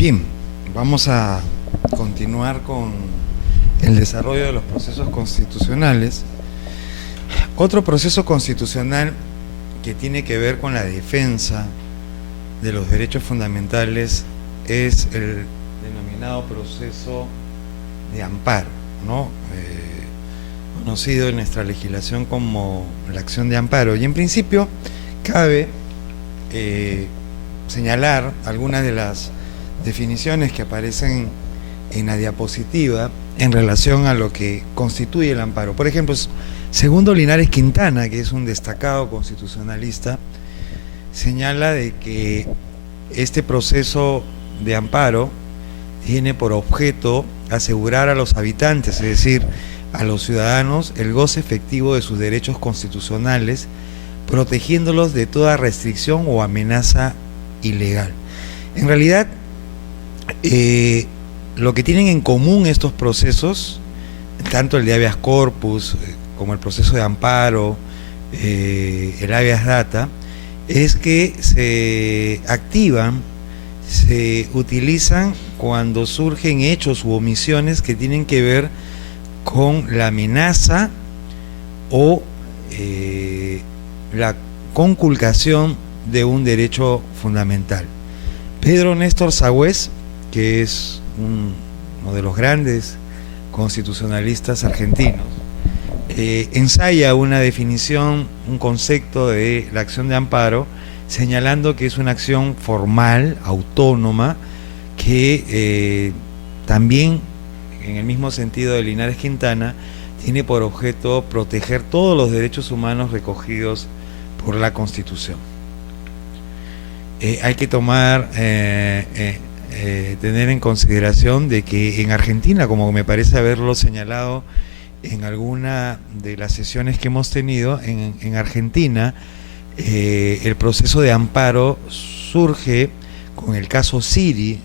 Bien, vamos a continuar con el desarrollo de los procesos constitucionales. Otro proceso constitucional que tiene que ver con la defensa de los derechos fundamentales es el denominado proceso de amparo, ¿no? Conocido en nuestra legislación como la acción de amparo. Y en principio cabe señalar algunas de las definiciones que aparecen en la diapositiva en relación a lo que constituye el amparo. Por ejemplo, segundo Linares Quintana, que es un destacado constitucionalista, señala de que este proceso de amparo tiene por objeto asegurar a los habitantes, es decir, a los ciudadanos, el goce efectivo de sus derechos constitucionales, protegiéndolos de toda restricción o amenaza ilegal. En realidad, lo que tienen en común estos procesos, tanto el de habeas corpus como el proceso de amparo, el habeas data, es que se activan, se utilizan cuando surgen hechos u omisiones que tienen que ver con la amenaza o la conculcación de un derecho fundamental. Pedro Néstor Sagüez, que es uno de los grandes constitucionalistas argentinos, ensaya una definición, un concepto de la acción de amparo, señalando que es una acción formal, autónoma, que también, en el mismo sentido de Linares Quintana, tiene por objeto proteger todos los derechos humanos recogidos por la Constitución. Hay que tener en consideración de que en Argentina, como me parece haberlo señalado en alguna de las sesiones que hemos tenido, en Argentina el proceso de amparo surge con el caso Siri,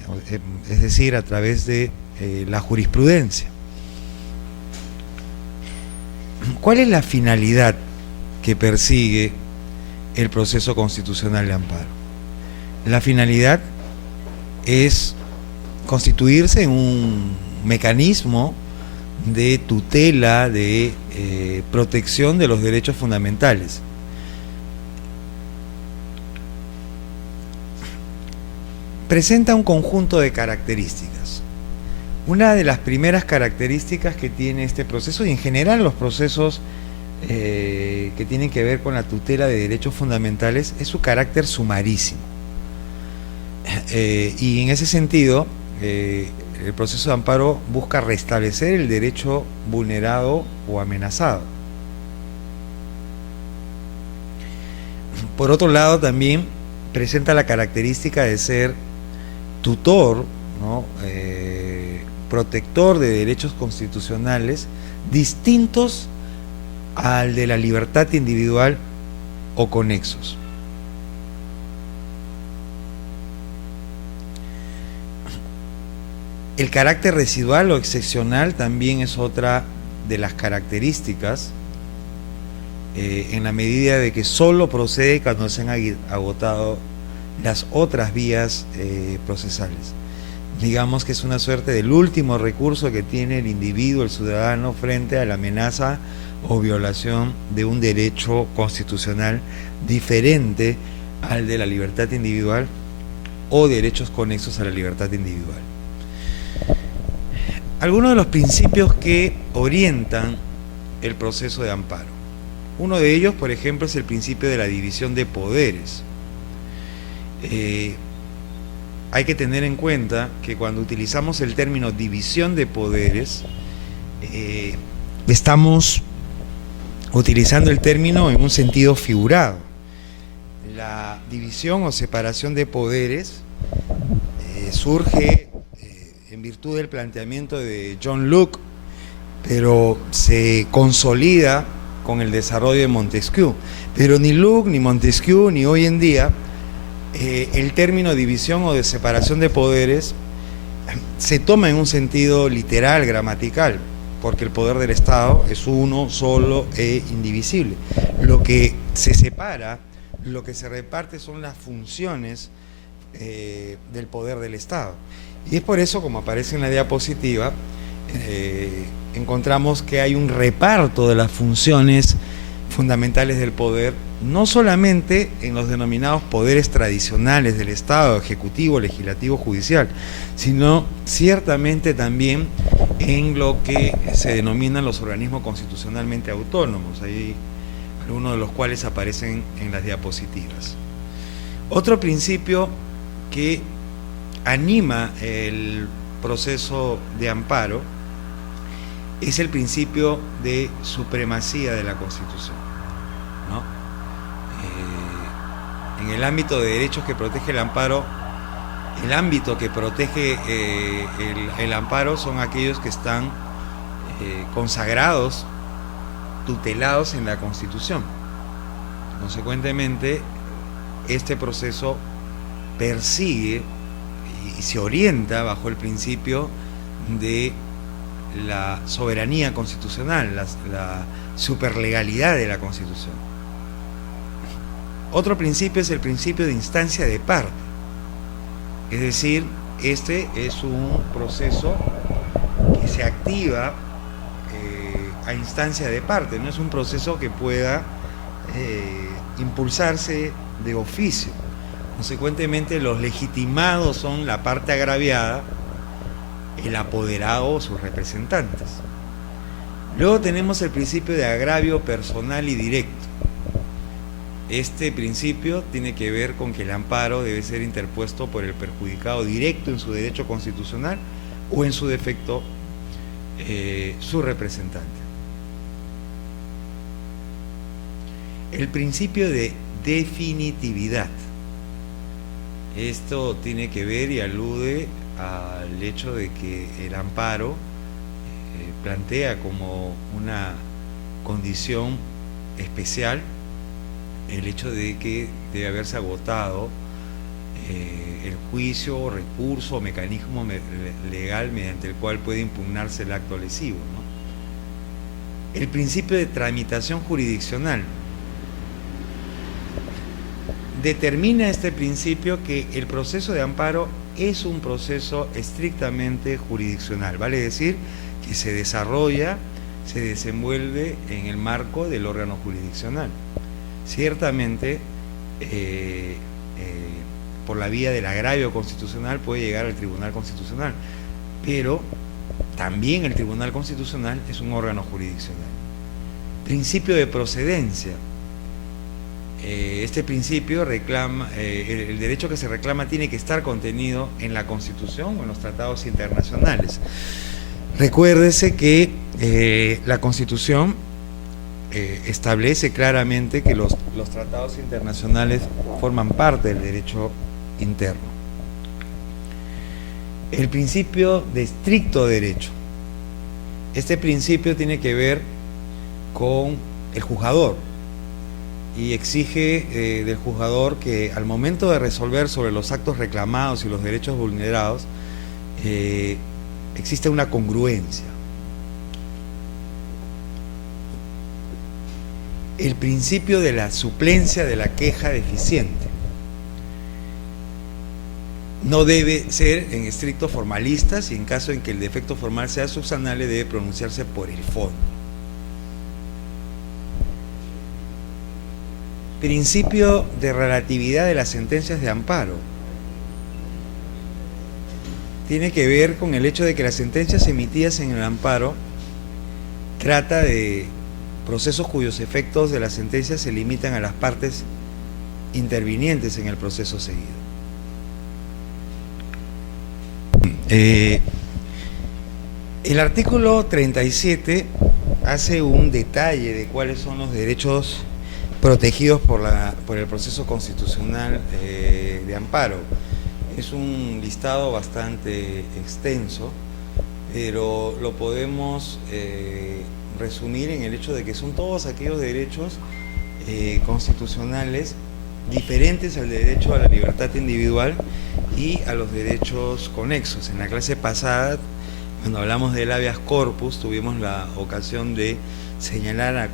es decir, a través de la jurisprudencia. ¿Cuál es la finalidad que persigue el proceso constitucional de amparo? La finalidad es constituirse en un mecanismo de tutela, de protección de los derechos fundamentales. Presenta un conjunto de características. Una de las primeras características que tiene este proceso, y en general los procesos que tienen que ver con la tutela de derechos fundamentales, es su carácter sumarísimo. Y en ese sentido, el proceso de amparo busca restablecer el derecho vulnerado o amenazado. Por otro lado, también presenta la característica de ser tutor, ¿no? Protector de derechos constitucionales distintos al de la libertad individual o conexos. El carácter residual o excepcional también es otra de las características, en la medida de que solo procede cuando se han agotado las otras vías procesales. Digamos que es una suerte del último recurso que tiene el individuo, el ciudadano, frente a la amenaza o violación de un derecho constitucional diferente al de la libertad individual o derechos conexos a la libertad individual. Algunos de los principios que orientan el proceso de amparo. Uno de ellos, por ejemplo, es el principio de la división de poderes. Hay que tener en cuenta que cuando utilizamos el término división de poderes, estamos utilizando el término en un sentido figurado. La división o separación de poderes surge en virtud del planteamiento de John Locke, pero se consolida con el desarrollo de Montesquieu. Pero ni Locke, ni Montesquieu, ni hoy en día, el término división o de separación de poderes se toma en un sentido literal, gramatical, porque el poder del Estado es uno, solo e indivisible. Lo que se separa, lo que se reparte son las funciones del poder del Estado. Y es por eso, como aparece en la diapositiva, encontramos que hay un reparto de las funciones fundamentales del poder, no solamente en los denominados poderes tradicionales del Estado, ejecutivo, legislativo, judicial, sino ciertamente también en lo que se denominan los organismos constitucionalmente autónomos, ahí algunos de los cuales aparecen en las diapositivas. Otro principio que anima el proceso de amparo es el principio de supremacía de la Constitución, ¿no? En el ámbito de derechos que protege el amparo, el ámbito que protege el amparo son aquellos que están consagrados, tutelados en la Constitución. Consecuentemente, este proceso persigue y se orienta bajo el principio de la soberanía constitucional, la superlegalidad de la Constitución. Otro principio es el principio de instancia de parte, es decir, este es un proceso que se activa a instancia de parte, no es un proceso que pueda impulsarse de oficio. Consecuentemente, los legitimados son la parte agraviada, el apoderado o sus representantes. Luego tenemos el principio de agravio personal y directo. Este principio tiene que ver con que el amparo debe ser interpuesto por el perjudicado directo en su derecho constitucional o, en su defecto, su representante. El principio de definitividad. Esto tiene que ver y alude al hecho de que el amparo plantea como una condición especial el hecho de que debe haberse agotado el juicio, recurso o mecanismo legal mediante el cual puede impugnarse el acto lesivo, ¿no? El principio de tramitación jurisdiccional. Determina este principio que el proceso de amparo es un proceso estrictamente jurisdiccional, vale decir que se desarrolla, se desenvuelve en el marco del órgano jurisdiccional. Ciertamente, por la vía del agravio constitucional puede llegar al Tribunal Constitucional, pero también el Tribunal Constitucional es un órgano jurisdiccional. Principio de procedencia. Este principio reclama, el derecho que se reclama tiene que estar contenido en la Constitución o en los tratados internacionales. Recuérdese que la Constitución establece claramente que los tratados internacionales forman parte del derecho interno. El principio de estricto derecho. Este principio tiene que ver con el juzgador y exige del juzgador que al momento de resolver sobre los actos reclamados y los derechos vulnerados existe una congruencia. El principio de la suplencia de la queja deficiente. No debe ser en estricto formalistas y en caso en que el defecto formal sea subsanable debe pronunciarse por el fondo. Principio de relatividad de las sentencias de amparo. Tiene que ver con el hecho de que las sentencias emitidas en el amparo trata de procesos cuyos efectos de la sentencia se limitan a las partes intervinientes en el proceso seguido. El artículo 37 hace un detalle de cuáles son los derechos protegidos por el proceso constitucional de amparo. Es un listado bastante extenso, pero lo podemos resumir en el hecho de que son todos aquellos derechos constitucionales diferentes al derecho a la libertad individual y a los derechos conexos. En la clase pasada, cuando hablamos del habeas corpus, tuvimos la ocasión de señalar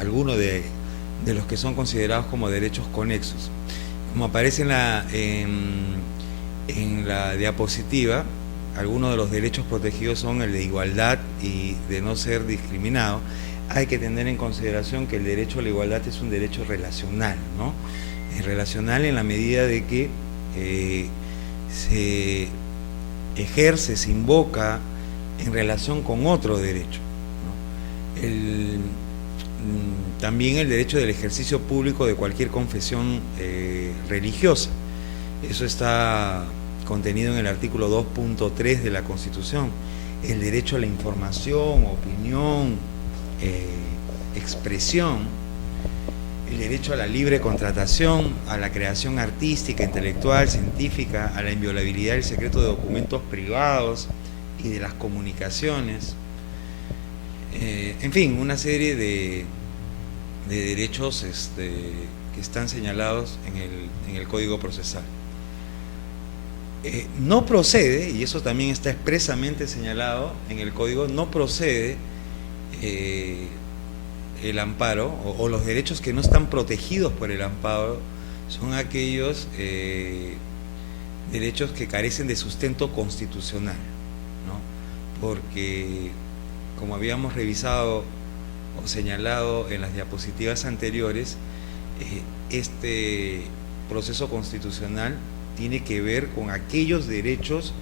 algunos de los que son considerados como derechos conexos. Como aparece en la diapositiva, algunos de los derechos protegidos son el de igualdad y de no ser discriminado. Hay que tener en consideración que el derecho a la igualdad es un derecho relacional, ¿no? Es relacional en la medida de que se ejerce, se invoca en relación con otro derecho, ¿no? También el derecho del ejercicio público de cualquier confesión religiosa. Eso está contenido en el artículo 2.3 de la Constitución. El derecho a la información, opinión, expresión, el derecho a la libre contratación, a la creación artística, intelectual, científica, a la inviolabilidad del secreto de documentos privados y de las comunicaciones, en fin, una serie de derechos que están señalados en el Código Procesal. No procede, y eso también está expresamente señalado en el Código, no procede el amparo, o los derechos que no están protegidos por el amparo son aquellos derechos que carecen de sustento constitucional, ¿no? Porque, como habíamos revisado o señalado en las diapositivas anteriores, este proceso constitucional tiene que ver con aquellos derechos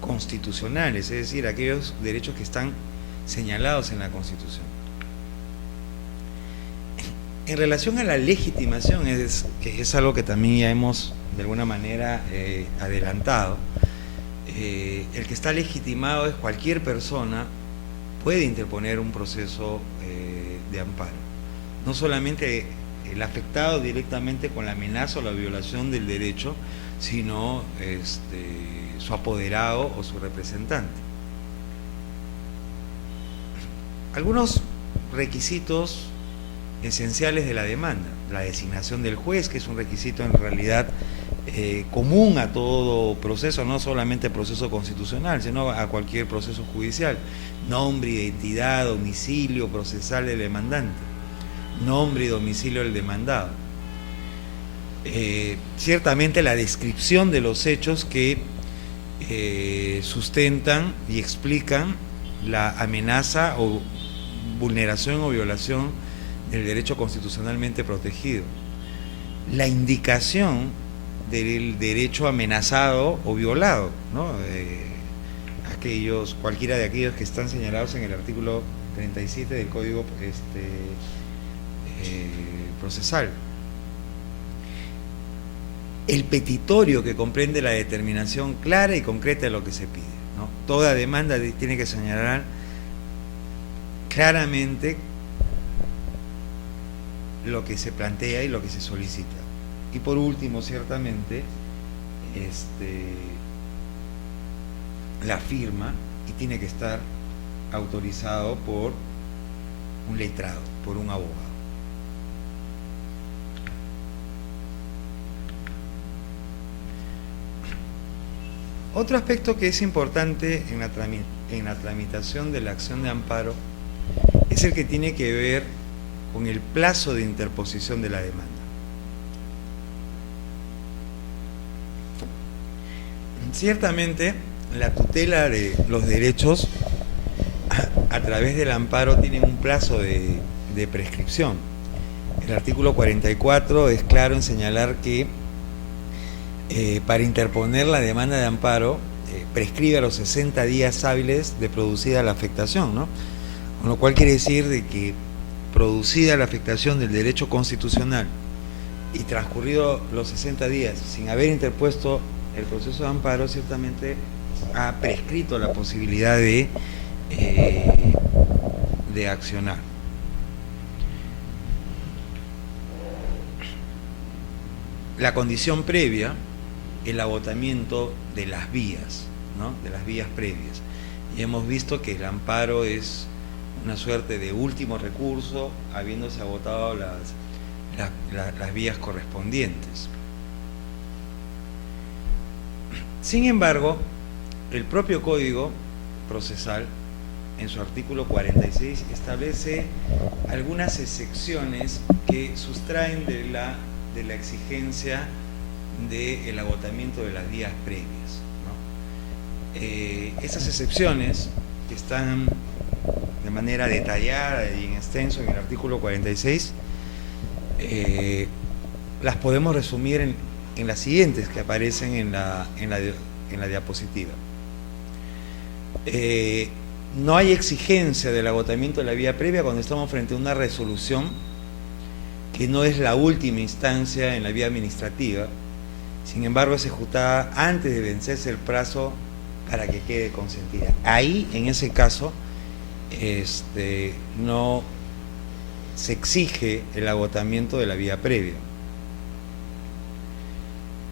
constitucionales, es decir, aquellos derechos que están señalados en la Constitución. En relación a la legitimación, que es algo que también ya hemos de alguna manera adelantado, el que está legitimado es cualquier persona puede interponer un proceso de amparo. No solamente el afectado directamente con la amenaza o la violación del derecho, sino su apoderado o su representante. Algunos requisitos esenciales de la demanda: la designación del juez, que es un requisito en realidad común a todo proceso, no solamente proceso constitucional, sino a cualquier proceso judicial. Nombre, identidad, domicilio procesal del demandante, nombre y domicilio del demandado. Ciertamente la descripción de los hechos que sustentan y explican la amenaza o vulneración o violación del derecho constitucionalmente protegido. La indicación del derecho amenazado o violado, ¿no? Cualquiera de aquellos que están señalados en el artículo 37 del Código Procesal. El petitorio, que comprende la determinación clara y concreta de lo que se pide, ¿no? Toda demanda tiene que señalar claramente lo que se plantea y lo que se solicita. Y por último, ciertamente, la firma, y tiene que estar autorizado por un letrado, por un abogado. Otro aspecto que es importante en la tramitación de la acción de amparo es el que tiene que ver con el plazo de interposición de la demanda. Ciertamente, la tutela de los derechos a través del amparo tiene un plazo de prescripción. El artículo 44 es claro en señalar que para interponer la demanda de amparo prescribe a los 60 días hábiles de producida la afectación, ¿no? Con lo cual quiere decir de que producida la afectación del derecho constitucional y transcurrido los 60 días sin haber interpuesto el proceso de amparo, ciertamente ha prescrito la posibilidad de accionar. La condición previa, el agotamiento de las vías, ¿no? De las vías previas. Y hemos visto que el amparo es una suerte de último recurso, habiéndose agotado las vías correspondientes. Sin embargo, el propio Código Procesal, en su artículo 46, establece algunas excepciones que sustraen de la exigencia del agotamiento de las vías previas, ¿no? Esas excepciones que están de manera detallada y en extenso en el artículo 46, las podemos resumir en las siguientes que aparecen en la diapositiva. No hay exigencia del agotamiento de la vía previa cuando estamos frente a una resolución que no es la última instancia en la vía administrativa, sin embargo es ejecutada antes de vencerse el plazo para que quede consentida. Ahí, en ese caso, no se exige el agotamiento de la vía previa.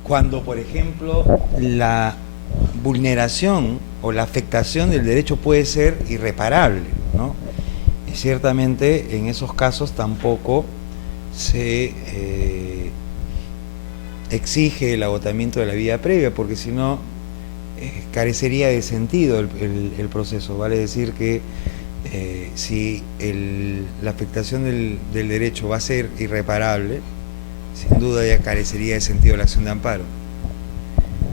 Cuando, por ejemplo, la vulneración o la afectación del derecho puede ser irreparable, ¿no? Y ciertamente en esos casos tampoco se exige el agotamiento de la vía previa, porque si no carecería de sentido el proceso. Vale decir que si la afectación del derecho va a ser irreparable, sin duda ya carecería de sentido la acción de amparo.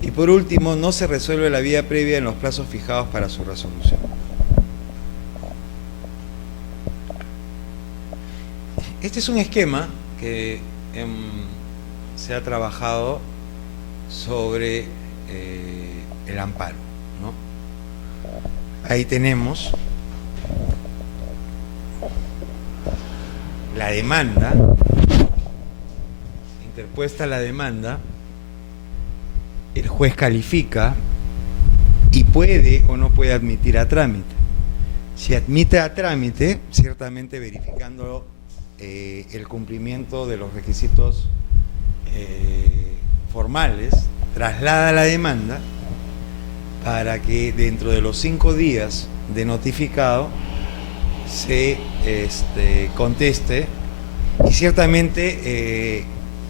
Y por último, no se resuelve la vía previa en los plazos fijados para su resolución. Este es un esquema que se ha trabajado sobre el amparo, ¿no? Ahí tenemos la demanda, interpuesta la demanda, el juez califica y puede o no puede admitir a trámite. Si admite a trámite, ciertamente verificando el cumplimiento de los requisitos formales, traslada la demanda para que dentro de los 5 días de notificado se conteste, y ciertamente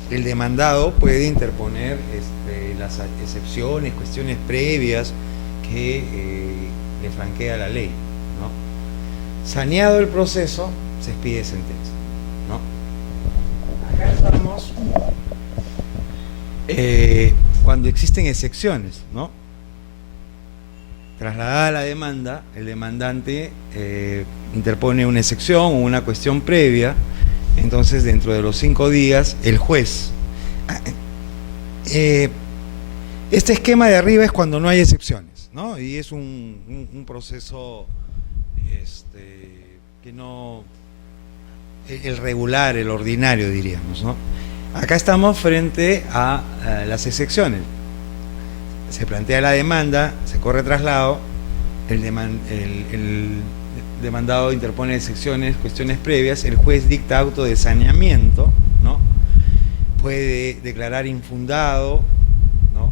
el demandado puede interponer las excepciones, cuestiones previas que le franquea la ley, ¿no? Saneado el proceso, se expide sentencia, ¿no? Acá estamos cuando existen excepciones, ¿no? Trasladada la demanda, el demandante interpone una excepción o una cuestión previa. Entonces, dentro de los 5 días, el juez... este esquema de arriba es cuando no hay excepciones, ¿no? Y es un proceso que no... el regular, el ordinario, diríamos, ¿no? Acá estamos frente a las excepciones. Se plantea la demanda, se corre traslado, el demandado interpone excepciones, cuestiones previas, el juez dicta auto de saneamiento, ¿no? Puede declarar infundado, ¿no?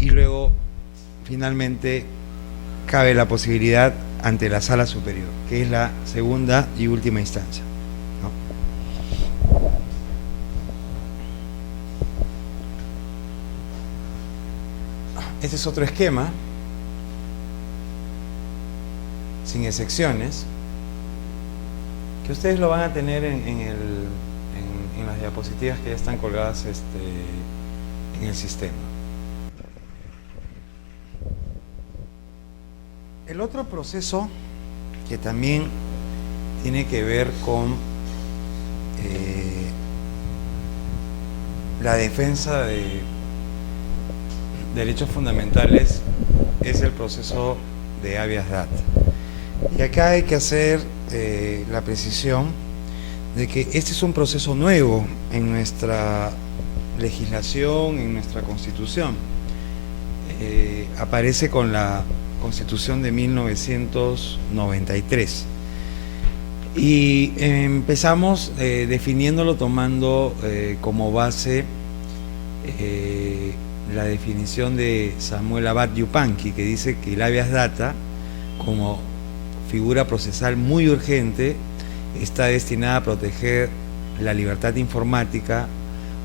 Y luego, finalmente, cabe la posibilidad ante la sala superior, que es la segunda y última instancia, ¿no? Este es otro esquema, sin excepciones, que ustedes lo van a tener en las diapositivas que ya están colgadas en el sistema. El otro proceso que también tiene que ver con la defensa de derechos fundamentales es el proceso de habeas data. Y acá hay que hacer la precisión de que este es un proceso nuevo en nuestra legislación, en nuestra Constitución. Aparece con la Constitución de 1993. Y empezamos definiéndolo tomando como base la definición de Samuel Abad Yupanqui, que dice que el habeas data, como figura procesal muy urgente, está destinada a proteger la libertad informática,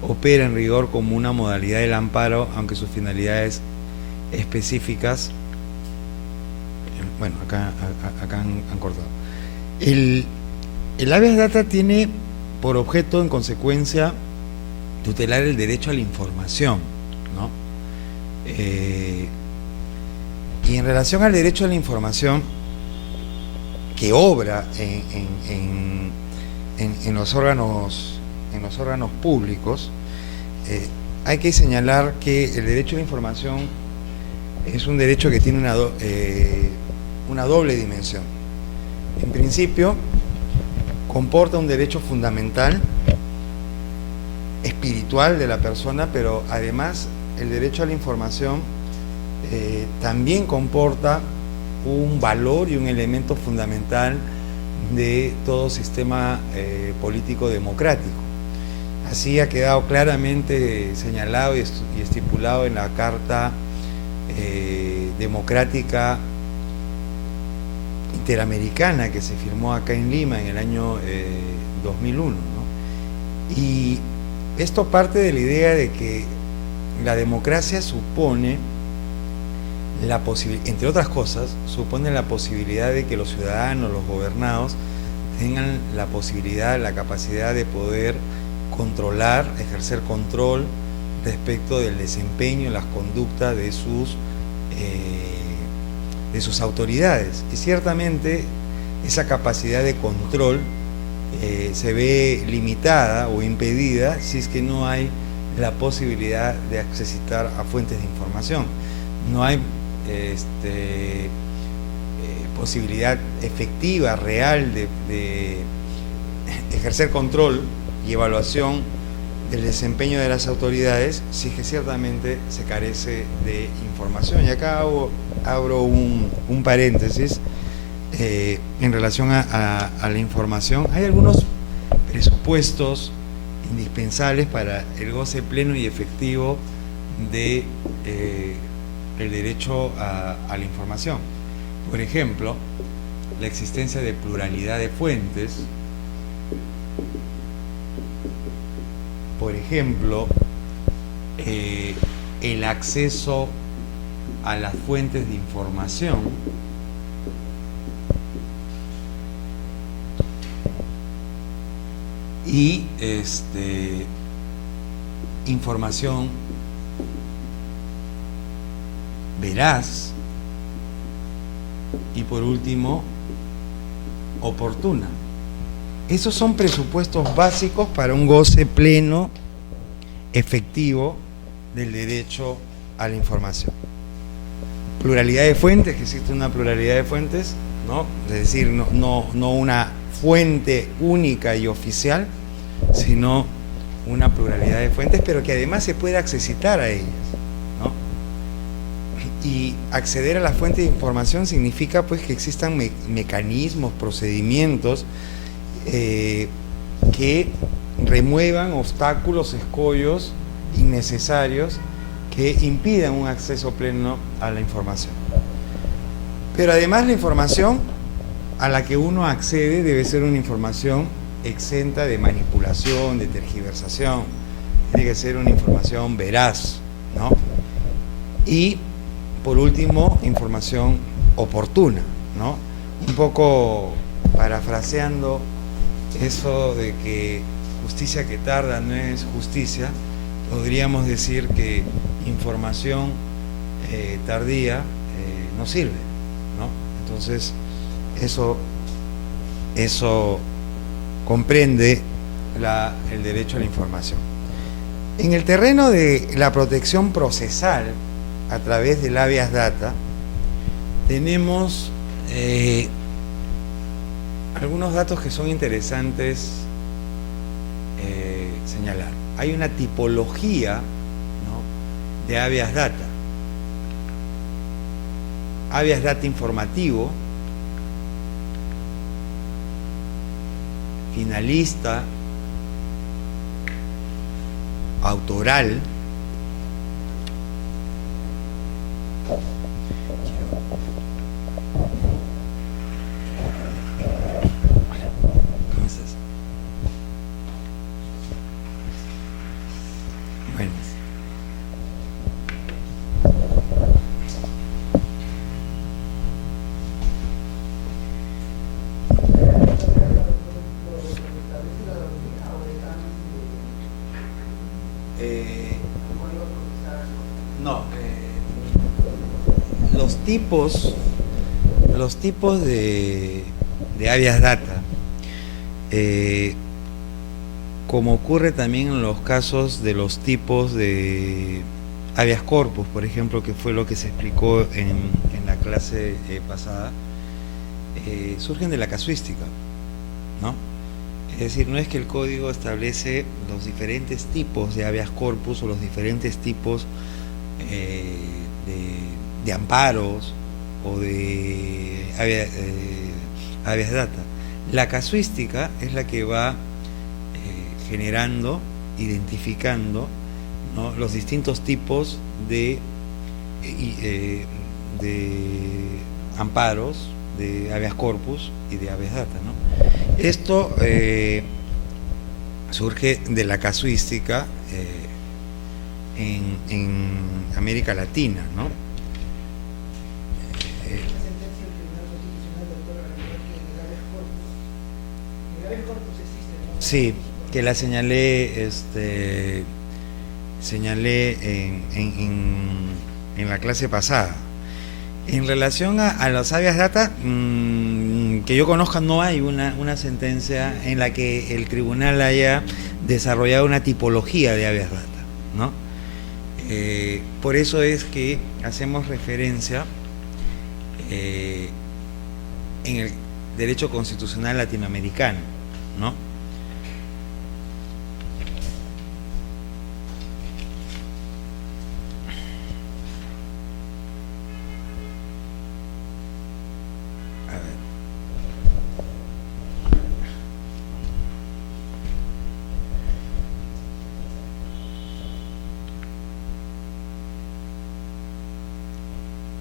opera en rigor como una modalidad del amparo, aunque sus finalidades específicas, bueno, acá han cortado. El habeas data tiene por objeto, en consecuencia, tutelar el derecho a la información, ¿no? Y en relación al derecho a la información que obra en los órganos públicos, hay que señalar que el derecho a la información es un derecho que tiene una doble dimensión. En principio, comporta un derecho fundamental, espiritual de la persona, pero además el derecho a la información también comporta un valor y un elemento fundamental de todo sistema político democrático. Así ha quedado claramente señalado y estipulado en la Carta Democrática Interamericana que se firmó acá en Lima en el año 2001, ¿no? Y esto parte de la idea de que la democracia supone la posibilidad, entre otras cosas, supone la posibilidad de que los ciudadanos, los gobernados, tengan la posibilidad, la capacidad de poder controlar, ejercer control respecto del desempeño, las conductas de sus autoridades. Y ciertamente esa capacidad de control se ve limitada o impedida si es que no hay la posibilidad de accesar a fuentes de información. No hay posibilidad efectiva, real de ejercer control y evaluación del desempeño de las autoridades si es que ciertamente se carece de información. Y acá abro un paréntesis en relación a la información. Hay algunos presupuestos indispensables para el goce pleno y efectivo de el derecho a la información. Por ejemplo, la existencia de pluralidad de fuentes. Por ejemplo, el acceso a las fuentes de información. Y información veraz y por último oportuna. Esos son presupuestos básicos para un goce pleno, efectivo del derecho a la información. Pluralidad de fuentes, que existe una pluralidad de fuentes, ¿no? Es decir, no una fuente única y oficial, sino una pluralidad de fuentes, pero que además se puede accesitar a ellas, ¿no? Y acceder a la fuente de información significa pues que existan mecanismos, procedimientos que remuevan obstáculos, escollos innecesarios que impidan un acceso pleno a la información. Pero además la información a la que uno accede debe ser una información exenta de manipulación, de tergiversación, tiene que ser una información veraz, ¿no? Y por último, información oportuna, ¿no? Un poco parafraseando eso de que justicia que tarda no es justicia, podríamos decir que información tardía no sirve, ¿no? Entonces, eso comprende el derecho a la información. En el terreno de la protección procesal a través del habeas data, tenemos algunos datos que son interesantes señalar. Hay una tipología, ¿no?, de habeas data. Habeas data informativo, finalista, autoral, ¿cómo estás? Bueno, los tipos de habeas data, como ocurre también en los casos de los tipos de habeas corpus, por ejemplo, que fue lo que se explicó en la clase pasada, surgen de la casuística, ¿no? Es decir, no es que el código establece los diferentes tipos de habeas corpus o los diferentes tipos de amparos o de habeas data. La casuística es la que va generando, identificando, ¿no?, los distintos tipos de amparos, de habeas corpus y de habeas data, ¿no? Esto surge de la casuística en América Latina, ¿no? Sí, que la señalé, en la clase pasada. En relación a los habeas data, que yo conozca, no hay una sentencia en la que el tribunal haya desarrollado una tipología de habeas data, ¿no? Por eso es que hacemos referencia en el derecho constitucional latinoamericano, ¿no?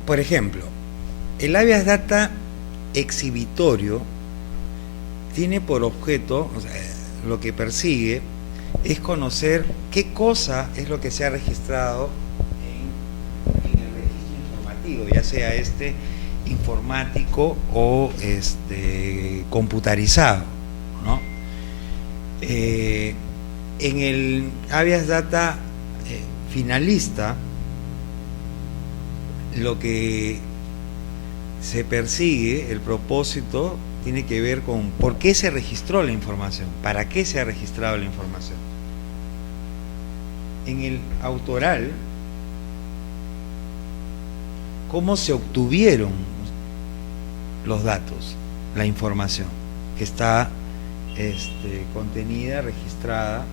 Por ejemplo, el habeas data exhibitorio tiene por objeto, o sea, lo que persigue es conocer qué cosa es lo que se ha registrado en el registro informativo, ya sea informático o computarizado, ¿no? En el habeas data finalista, lo que se persigue, el propósito, tiene que ver con por qué se registró la información, para qué se ha registrado la información. En el autoral, cómo se obtuvieron los datos, la información que está contenida, registrada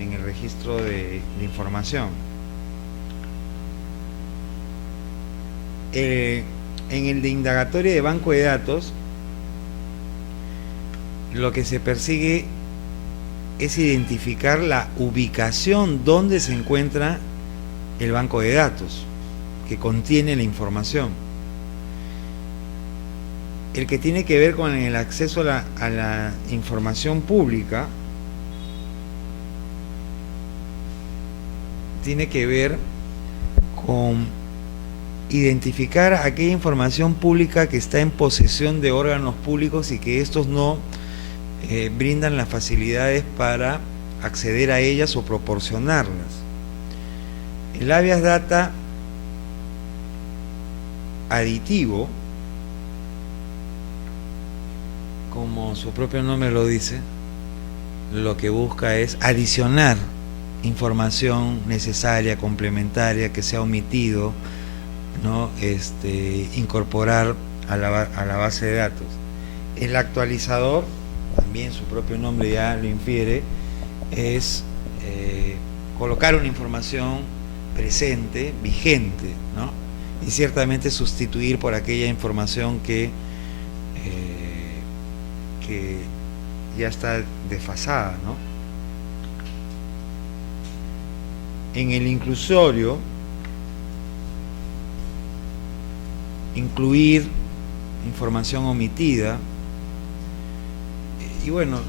en el registro de información. En el de indagatoria de banco de datos, lo que se persigue es identificar la ubicación donde se encuentra el banco de datos que contiene la información. El que tiene que ver con el acceso a la información pública tiene que ver con identificar aquella información pública que está en posesión de órganos públicos y que estos no brindan las facilidades para acceder a ellas o proporcionarlas. El habeas data aditivo, como su propio nombre lo dice, lo que busca es adicionar información necesaria, complementaria, que se ha omitido, ¿no? Incorporar a la base de datos. El actualizador, también su propio nombre ya lo infiere, es colocar una información presente, vigente, ¿no? Y ciertamente sustituir por aquella información que ya está desfasada, ¿no? En el inclusorio, incluir información omitida. Y bueno,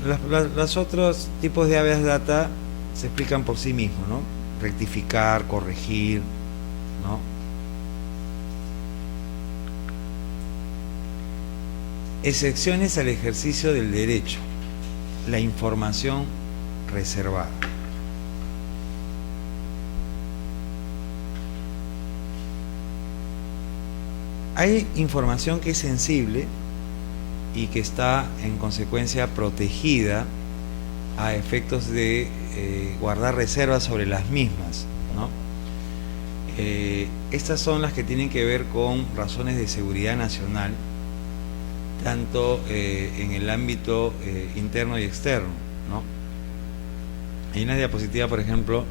los otros tipos de habeas data se explican por sí mismos, ¿no? Rectificar, corregir, ¿no? Excepciones al ejercicio del derecho, la información reservada. Hay información que es sensible y que está en consecuencia protegida a efectos de guardar reservas sobre las mismas, ¿no? Estas son las que tienen que ver con razones de seguridad nacional, tanto en el ámbito interno y externo, ¿no? Hay una diapositiva, por ejemplo,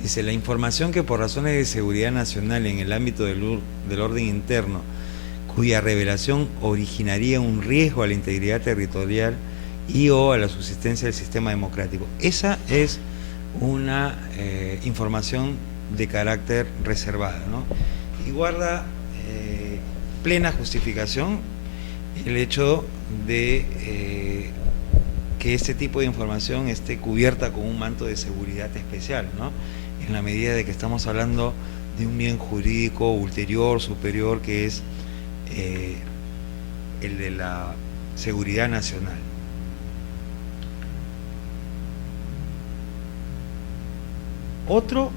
dice: la información que por razones de seguridad nacional en el ámbito del orden interno, cuya revelación originaría un riesgo a la integridad territorial y o a la subsistencia del sistema democrático. Esa es una información de carácter reservada, ¿no? Y guarda plena justificación el hecho de que este tipo de información esté cubierta con un manto de seguridad especial, ¿no? En la medida de que estamos hablando de un bien jurídico ulterior, superior, que es el de la seguridad nacional. Otro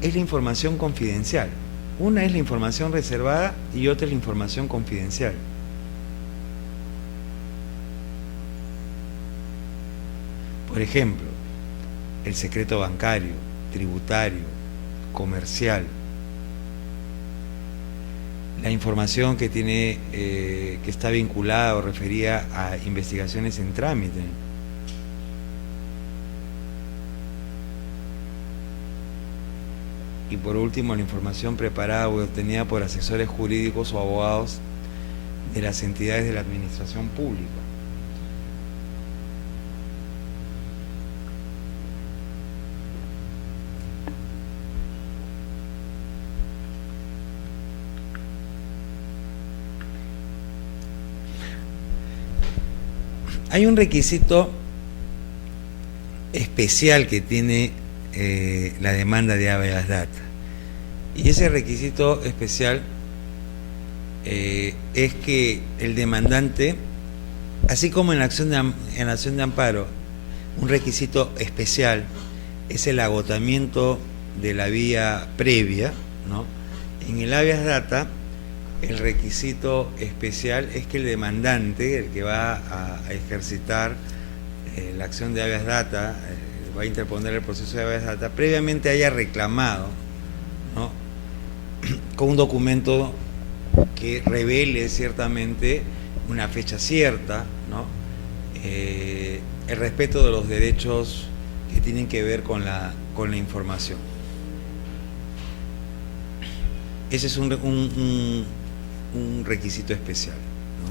es la información confidencial. Una es la información reservada y otra es la información confidencial. Por ejemplo, el secreto bancario, tributario, comercial. La información que tiene, que está vinculada o referida a investigaciones en trámite. Y por último, la información preparada o obtenida por asesores jurídicos o abogados de las entidades de la administración pública. Hay un requisito especial que tiene la demanda de habeas data, y ese requisito especial es que el demandante, así como en la acción de amparo, un requisito especial es el agotamiento de la vía previa, ¿no? En el habeas data, el requisito especial es que el demandante, el que va a ejercitar la acción de habeas data, va a interponer el proceso de habeas data, previamente haya reclamado, ¿no?, con un documento que revele ciertamente una fecha cierta, ¿no?, el respeto de los derechos que tienen que ver con la información. Ese es un requisito especial, ¿no?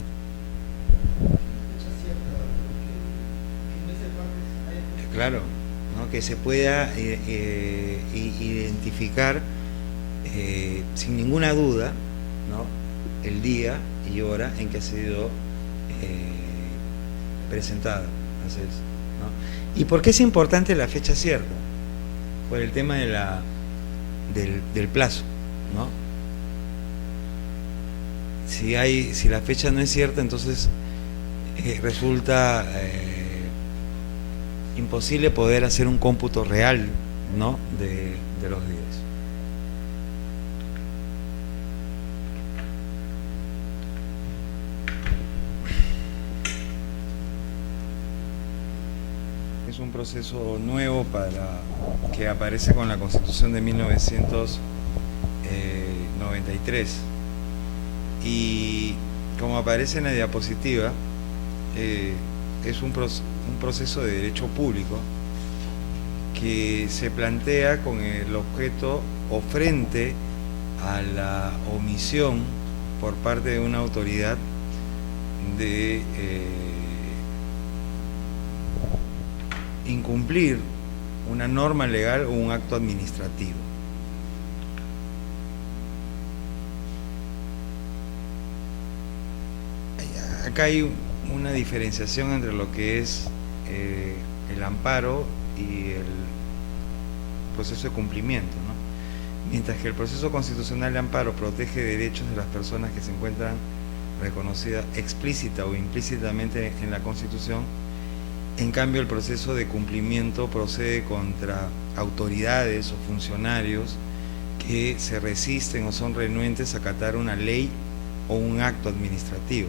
Claro, ¿no?, que se pueda identificar sin ninguna duda, ¿no?, el día y hora en que ha sido presentada. Entonces, ¿no? ¿Y por qué es importante la fecha cierta? Por el tema de del plazo, ¿no? Si la fecha no es cierta, entonces resulta imposible poder hacer un cómputo real, ¿no?, de los días. Es un proceso nuevo que aparece con la Constitución de 1993. Y como aparece en la diapositiva, es un proceso de derecho público que se plantea con el objeto o frente a la omisión por parte de una autoridad de incumplir una norma legal o un acto administrativo. Acá hay una diferenciación entre lo que es el amparo y el proceso de cumplimiento, ¿no? Mientras que el proceso constitucional de amparo protege derechos de las personas que se encuentran reconocidas explícita o implícitamente en la Constitución, en cambio el proceso de cumplimiento procede contra autoridades o funcionarios que se resisten o son renuentes a acatar una ley o un acto administrativo.